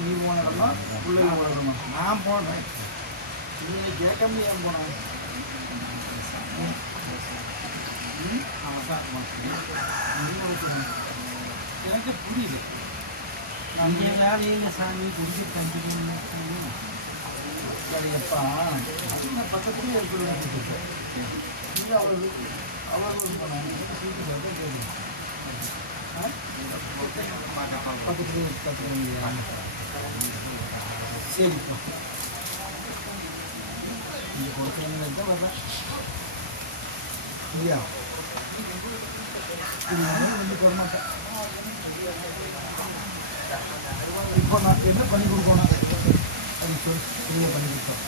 நீ போன இடமா பிள்ளைங்க போன இடமா? நான் போனேன். நீங்கள் கேட்காம ஏன் போனேன்? எனக்கு புரியல. நம்ம வேலையில் சாமி குடிச்சு தந்துக்கணும். எப்பா நான் பக்கத்துலேயே இருக்கிற நீங்கள் அவ்வளோ போனாங்க பக்கத்துலேயே பார்த்துக்கோங்க. சரிப்பா இந்த கொடுத்தவங்க தான் வர்றேன் இல்லையா? வந்து வரமாட்டேன். இப்போ நான் என்ன பண்ணி கொடுக்கணும் அது சொல்லி ஃப்ரீயாக பண்ணி கொடுத்தோம்.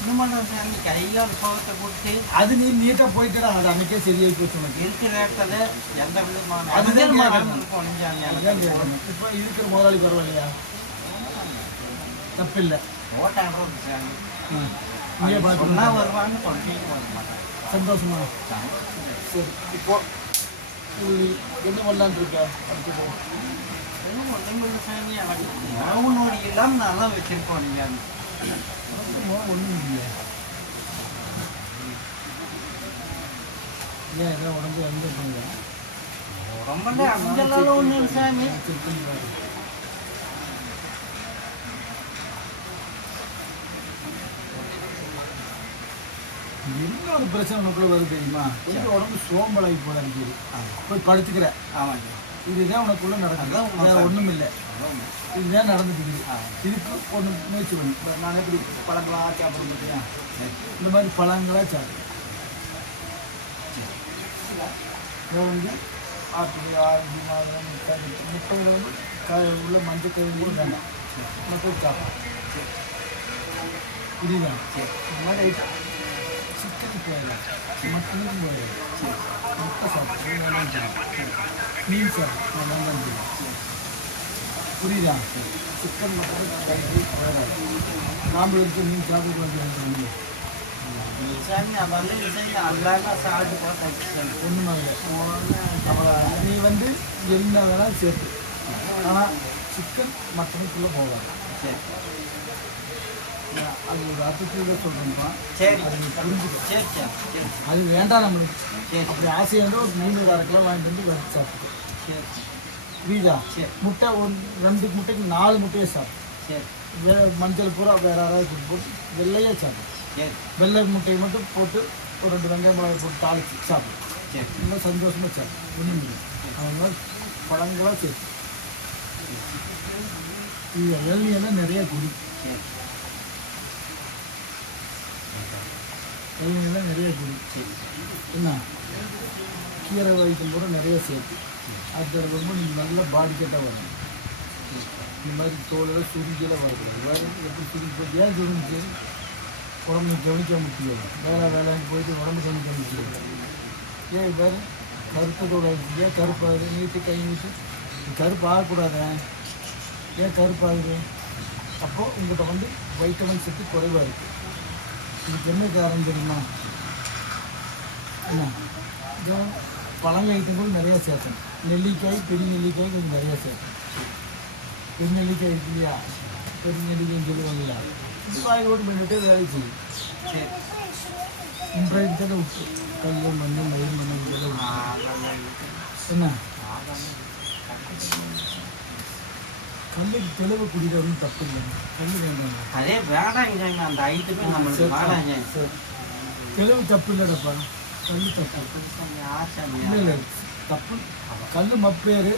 இன்னும் சாமி கையால் சோகத்தை போட்டு அது நீ நீட்டாக போயிட்டுடா. அது அன்றைக்கே சரியாகி போச்சு. உனக்கு இருக்கிற இடத்துல எந்த விதமான அதுதான் இப்போ இருக்கிற முதலாளி பரவாயில்லையா? தப்பு இல்லை. ஓட்டாடுறது சாமி இங்கே பார்த்தோம்னா வருவாங்க கொண்டு வர மாட்டாங்க. சந்தோஷமா? சரி இப்போ என்ன பண்ணலான் இருக்க? அடுத்தது ஒன்றும் சாமி உணவுனோட எல்லாம் நல்லா வச்சுருக்கோம். நீங்கள் ஒன்றும் இல்லையா? ஏன் ஏதாவது உடம்பு வந்து உடம்புல அங்கெல்லாம் ஒன்றும் சாமி செக் பண்ணி பாரு. என்ன ஒரு பிரச்சனை உனக்குள்ள வருது தெரியுமா? கொஞ்சம் உடம்பு சோம்பலாகி போல இருக்குது. போய் படுத்துக்கிற. ஆமாங்க. இதுதான் உனக்குள்ள நடக்குது. வேறு ஒன்றும் இல்லை. இதுதான் நடந்துட்டு. இதுக்கு ஒன்று முயற்சி பண்ணி நான் எப்படி பழங்களாக சாப்பிட பார்த்தியா? இந்த மாதிரி பழங்களாக சாப்பிடும். வந்து ஆப்பிள் ஆரஞ்சு மாதுளம் முட்டையில் வந்து உள்ள மஞ்சள் கிழங்கு கூட வேண்டாம். முட்டை சாப்பிடும். புரியுதா? இந்த மாதிரி சிக்கன் போயிடலாம், மட்டனுக்கும் போயிடலாம், முட்டை சாப்பிடும், மீன் சாப்பிடும், வெங்காயம் செய்யும். புரியுதா? சிக்கன் மட்டன் கறி வராது. நாம்பு இருக்க மீன் சாப்பிட்டு வந்து ஒன்றுமே இல்லை. நீ வந்து என்ன வேணாலும் சேர்த்து, ஆனால் சிக்கன் மட்டனுக்குள்ளே போகாது. அது ஒரு அர்த்தத்தில் சொல்கிறோம்ப்பா. சரி, அதை நீ புரிஞ்சுக்க. சரி சரி அது வேண்டாம் நம்மளுக்கு. சரி அப்படி ஆசையாக இருந்தால் ஒரு 300 கிலோ வாங்கிட்டு வந்து வறுத்து சாப்பிட்டு. சரி புரியுதா? சரி முட்டை ஒரு 2 முட்டைக்கு 4 முட்டையை சாப்பிடும். சரி மஞ்சள் பூரா வேறு யாராவது போட்டு வெள்ளையே சாப்பிடும். சரி வெள்ளை முட்டையை மட்டும் போட்டு ஒரு 2 வெங்காயம் மிளகாய் போட்டு தாளிச்சு சாப்பிடும். சரி இன்னும் சந்தோஷமாக சாப்பிடும். ஒன்றும் இல்லை. அது மாதிரி பழங்களாக சரி இது இளநியெல்லாம் நிறையா குடி. சரி இளநியெல்லாம் நிறைய குடி. சரி என்ன கீரை வைக்கம் கூட நிறைய சேர்த்து அது ரொம்ப நீங்கள் நல்லா பாடி கேட்டால் வரணும். இந்த மாதிரி தோலெல்லாம் சுருங்கியெல்லாம் வரக்கூடாது. வேறு எப்படி சுருங்கி போய் ஏன் சுருங்கிச்சு? உடம்பு கவனிக்க முடியாது. வேலைக்கு போயிட்டு உடம்பு கவனிக்க முடியாது. ஏன் வேறு கருத்த தோல் ஆகிடுச்சு. ஏன் கருப்பாகுது? நீட்டு கை நீட்டு கருப்பு ஆகக்கூடாது. ஏன் கருப்பாகுது? அப்போது உங்கள்கிட்ட வந்து வைட்டமின் சத்து குறைவாக இருக்குது. இதுக்கு என்ன காரணம் தெரியுமா? என்ன இதோ பழங்க ஐட்டங்கள் நிறையா சேர்க்கணும். நெல்லிக்காய் பெரிய நெல்லிக்காய் கொஞ்சம் நிறையா சேர்க்கணும். பெரிய நெல்லிக்காய் இருக்கு இல்லையா? பெரிய நெல்லிக்காய்ன்னு சொல்லுவாங்களா? இது வாயில் ஓட்டு பண்ணிவிட்டு வேலை செய்யும். சரி இன்றைய தானே உப்பு கல் மண் மயில் மண் என்ன கல்லுக்கு தெளிவு குடிக்கிறதும் தப்பு இல்லை. கல் வேண்டாம். அதே வேடாங்க அந்த ஐட்டுக்கு நம்மளுக்கு வேடாங்க. சரி தெளிவு தப்பு இல்லைடப்பா. கல் தப்பு இல்லை இல்லை தப்பு. கல் மப்பேரு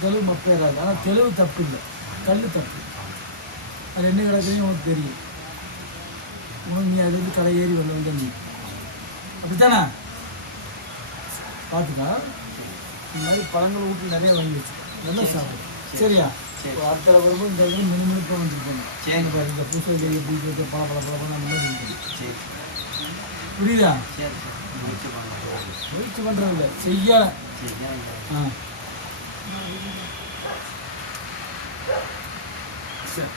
தெளிவு மப்பேராது. ஆனால் தெளிவு தப்பு இல்லை, கல் தப்பு. அது என்ன கிடக்குன்னு உனக்கு தெரியும். உனக்கு நீ அதுலேருந்து கடை ஏறி வரல வந்து நீ அப்படித்தானே பார்த்துக்கா. இந்த மாதிரி பழங்கள் வீட்டில் நிறையா வாங்கி வச்சு நல்லா சாப்பிடும். சரியா? அடுத்த வரும்போது இந்த இதில் மினுமினுப்பாக வந்துருக்கணும். சரி இந்த பூசை எப்படி இருக்க பல அந்த மாதிரி இருக்கணும். சரி புரியுதா? முயற்சி பண்ணுறதில்ல, செய்யலை. ஆ சரி